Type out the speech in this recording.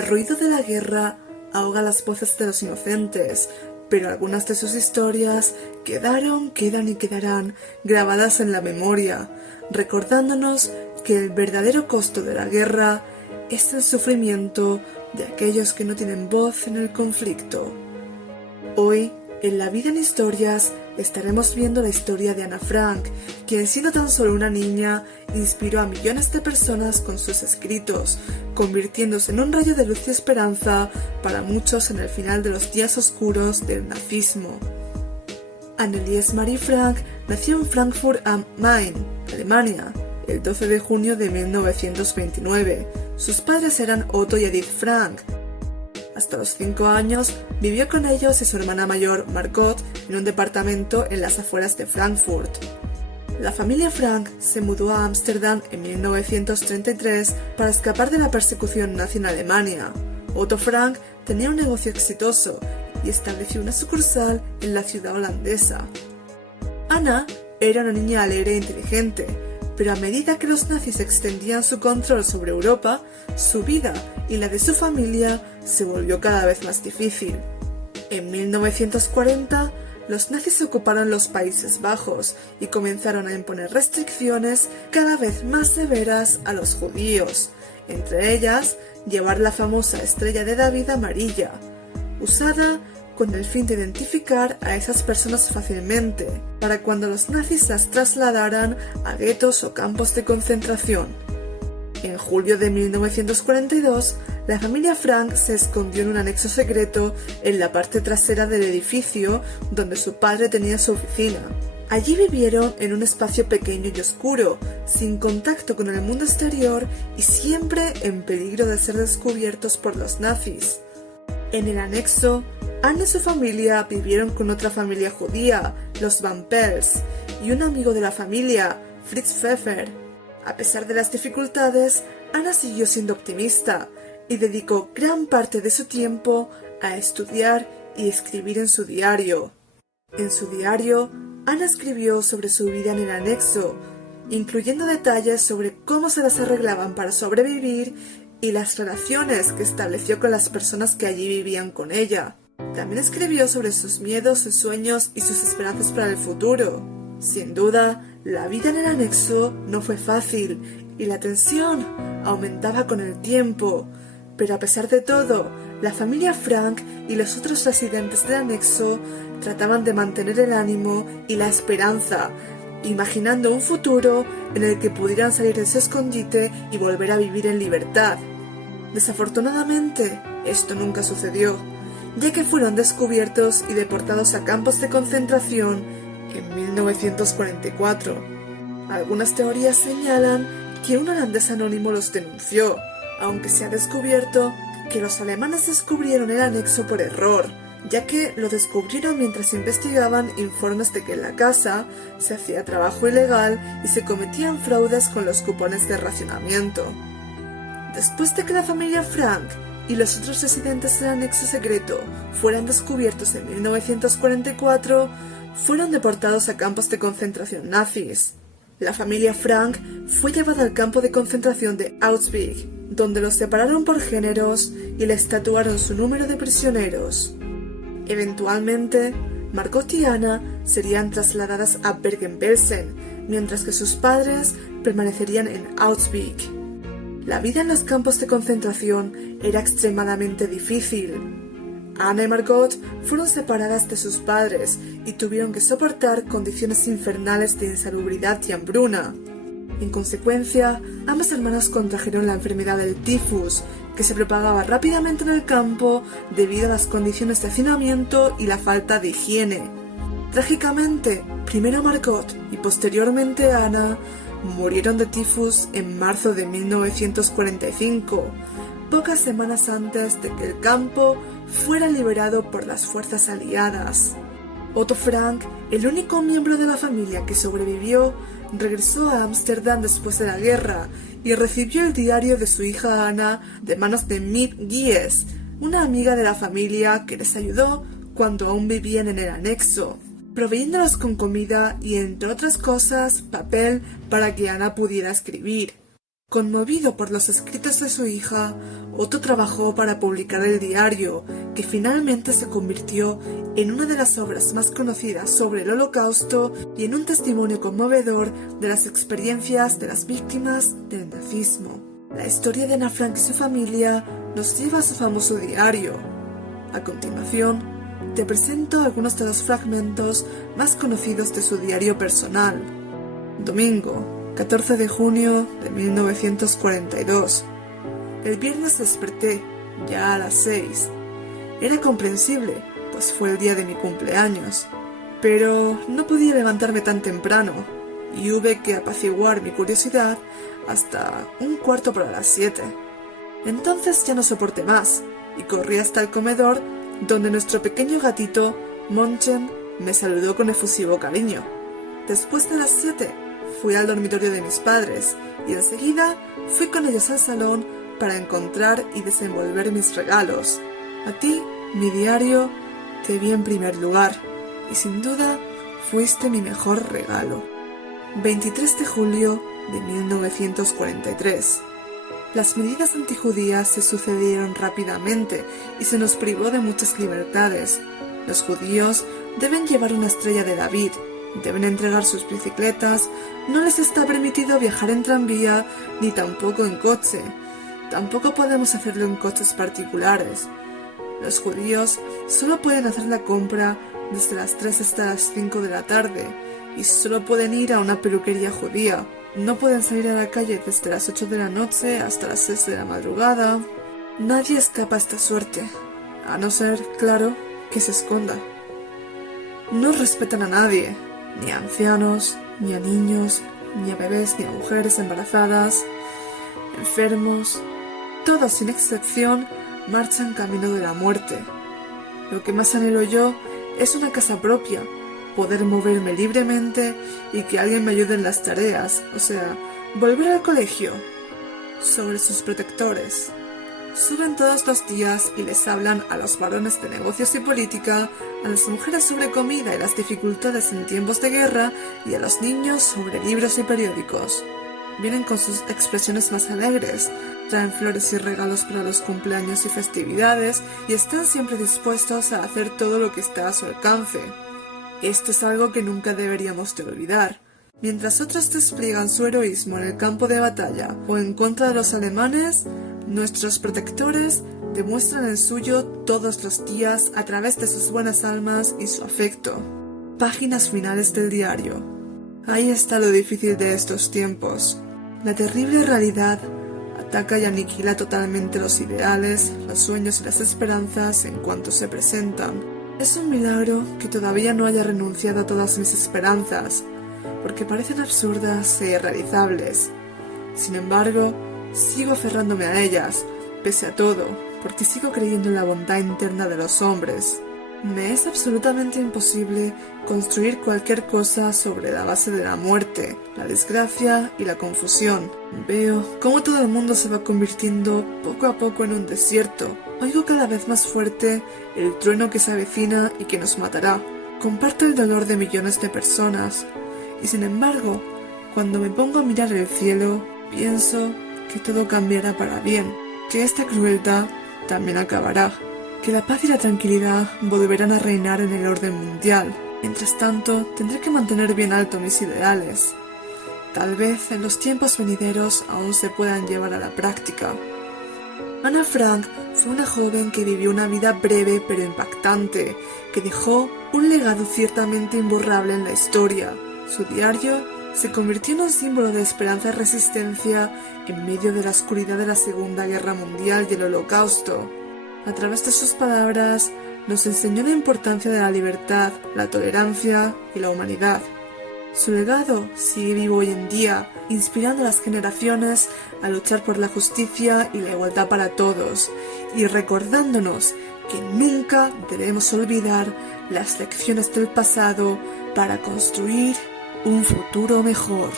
El ruido de la guerra ahoga las voces de los inocentes, pero algunas de sus historias quedan y quedarán grabadas en la memoria, recordándonos que el verdadero costo de la guerra es el sufrimiento de aquellos que no tienen voz en el conflicto. Hoy, en La Vida en Historias, estaremos viendo la historia de Ana Frank, quien siendo tan solo una niña, inspiró a millones de personas con sus escritos, convirtiéndose en un rayo de luz y esperanza para muchos en el final de los días oscuros del nazismo. Anneliese Marie Frank nació en Frankfurt am Main, Alemania, el 12 de junio de 1929. Sus padres eran Otto y Edith Frank. Hasta los 5 años vivió con ellos y su hermana mayor, Margot, en un departamento en las afueras de Frankfurt. La familia Frank se mudó a Ámsterdam en 1933 para escapar de la persecución nazi en Alemania. Otto Frank tenía un negocio exitoso y estableció una sucursal en la ciudad holandesa. Anna era una niña alegre e inteligente, pero a medida que los nazis extendían su control sobre Europa, su vida y la de su familia se volvió cada vez más difícil. En 1940, los nazis ocuparon los Países Bajos y comenzaron a imponer restricciones cada vez más severas a los judíos, entre ellas llevar la famosa estrella de David amarilla, usada con el fin de identificar a esas personas fácilmente, para cuando los nazis las trasladaran a guetos o campos de concentración. En julio de 1942, la familia Frank se escondió en un anexo secreto en la parte trasera del edificio donde su padre tenía su oficina. Allí vivieron en un espacio pequeño y oscuro, sin contacto con el mundo exterior y siempre en peligro de ser descubiertos por los nazis. En el anexo, Anna y su familia vivieron con otra familia judía, los Van Pels, y un amigo de la familia, Fritz Pfeffer. A pesar de las dificultades, Anna siguió siendo optimista y dedicó gran parte de su tiempo a estudiar y escribir en su diario. En su diario, Anna escribió sobre su vida en el anexo, incluyendo detalles sobre cómo se las arreglaban para sobrevivir y las relaciones que estableció con las personas que allí vivían con ella. También escribió sobre sus miedos, sus sueños y sus esperanzas para el futuro. Sin duda, la vida en el anexo no fue fácil y la tensión aumentaba con el tiempo, pero a pesar de todo, la familia Frank y los otros residentes del anexo trataban de mantener el ánimo y la esperanza, imaginando un futuro en el que pudieran salir de su escondite y volver a vivir en libertad. Desafortunadamente, esto nunca sucedió, ya que fueron descubiertos y deportados a campos de concentración en 1944. Algunas teorías señalan que un holandés anónimo los denunció, aunque se ha descubierto que los alemanes descubrieron el anexo por error, ya que lo descubrieron mientras investigaban informes de que en la casa se hacía trabajo ilegal y se cometían fraudes con los cupones de racionamiento. Después de que la familia Frank y los otros residentes del anexo secreto fueran descubiertos en 1944, fueron deportados a campos de concentración nazis. La familia Frank fue llevada al campo de concentración de Auschwitz, donde los separaron por géneros y les tatuaron su número de prisioneros. Eventualmente, Margot y Anna serían trasladadas a Bergen-Belsen, mientras que sus padres permanecerían en Auschwitz. La vida en los campos de concentración era extremadamente difícil. Anna y Margot fueron separadas de sus padres y tuvieron que soportar condiciones infernales de insalubridad y hambruna. En consecuencia, ambas hermanas contrajeron la enfermedad del tifus, que se propagaba rápidamente en el campo debido a las condiciones de hacinamiento y la falta de higiene. Trágicamente, primero Margot y posteriormente Anna murieron de tifus en marzo de 1945, pocas semanas antes de que el campo fuera liberado por las fuerzas aliadas. Otto Frank, el único miembro de la familia que sobrevivió, regresó a Ámsterdam después de la guerra y recibió el diario de su hija Anna de manos de Miep Gies, una amiga de la familia que les ayudó cuando aún vivían en el anexo, proveyéndolos con comida y, entre otras cosas, papel para que Anna pudiera escribir. Conmovido por los escritos de su hija, Otto trabajó para publicar el diario, que finalmente se convirtió en una de las obras más conocidas sobre el Holocausto y en un testimonio conmovedor de las experiencias de las víctimas del nazismo. La historia de Ana Frank y su familia nos lleva a su famoso diario. A continuación, te presento algunos de los fragmentos más conocidos de su diario personal. Domingo, 14 de junio de 1942. El viernes desperté, ya a las 6. Era comprensible, pues fue el día de mi cumpleaños. Pero no podía levantarme tan temprano, y hubo que apaciguar mi curiosidad hasta 7:15. Entonces ya no soporté más, y corrí hasta el comedor, donde nuestro pequeño gatito, Monchen, me saludó con efusivo cariño. Después de las 7, fui al dormitorio de mis padres y enseguida fui con ellos al salón para encontrar y desenvolver mis regalos. A ti, mi diario, te vi en primer lugar y sin duda fuiste mi mejor regalo. 23 de julio de 1943. Las medidas antijudías se sucedieron rápidamente y se nos privó de muchas libertades. Los judíos deben llevar una estrella de David, deben entregar sus bicicletas, no les está permitido viajar en tranvía ni tampoco en coche. Tampoco podemos hacerlo en coches particulares. Los judíos solo pueden hacer la compra desde las 3 hasta las 5 de la tarde y solo pueden ir a una peluquería judía. No pueden salir a la calle desde las 8 de la noche hasta las 6 de la madrugada. Nadie escapa a esta suerte, a no ser, claro, que se esconda. No respetan a nadie, ni a ancianos, ni a niños, ni a bebés, ni a mujeres embarazadas, enfermos. Todos, sin excepción, marchan camino de la muerte. Lo que más anhelo yo es una casa propia, poder moverme libremente y que alguien me ayude en las tareas, o sea, volver al colegio. Sobre sus protectores. Suben todos los días y les hablan a los varones de negocios y política, a las mujeres sobre comida y las dificultades en tiempos de guerra y a los niños sobre libros y periódicos. Vienen con sus expresiones más alegres, traen flores y regalos para los cumpleaños y festividades y están siempre dispuestos a hacer todo lo que está a su alcance. Esto es algo que nunca deberíamos de olvidar. Mientras otros despliegan su heroísmo en el campo de batalla o en contra de los alemanes, nuestros protectores demuestran el suyo todos los días a través de sus buenas almas y su afecto. Páginas finales del diario. Ahí está lo difícil de estos tiempos. La terrible realidad ataca y aniquila totalmente los ideales, los sueños y las esperanzas en cuanto se presentan. Es un milagro que todavía no haya renunciado a todas mis esperanzas, porque parecen absurdas e irrealizables. Sin embargo, sigo aferrándome a ellas, pese a todo, porque sigo creyendo en la bondad interna de los hombres. Me es absolutamente imposible construir cualquier cosa sobre la base de la muerte, la desgracia y la confusión. Veo cómo todo el mundo se va convirtiendo poco a poco en un desierto. Oigo cada vez más fuerte el trueno que se avecina y que nos matará. Comparto el dolor de millones de personas. Y sin embargo, cuando me pongo a mirar el cielo, pienso que todo cambiará para bien, que esta crueldad también acabará, que la paz y la tranquilidad volverán a reinar en el orden mundial. Mientras tanto, tendré que mantener bien alto mis ideales. Tal vez en los tiempos venideros aún se puedan llevar a la práctica. Ana Frank fue una joven que vivió una vida breve pero impactante, que dejó un legado ciertamente imborrable en la historia. Su diario se convirtió en un símbolo de esperanza y resistencia en medio de la oscuridad de la Segunda Guerra Mundial y el Holocausto. A través de sus palabras, nos enseñó la importancia de la libertad, la tolerancia y la humanidad. Su legado sigue vivo hoy en día, inspirando a las generaciones a luchar por la justicia y la igualdad para todos, y recordándonos que nunca debemos olvidar las lecciones del pasado para construir un futuro mejor.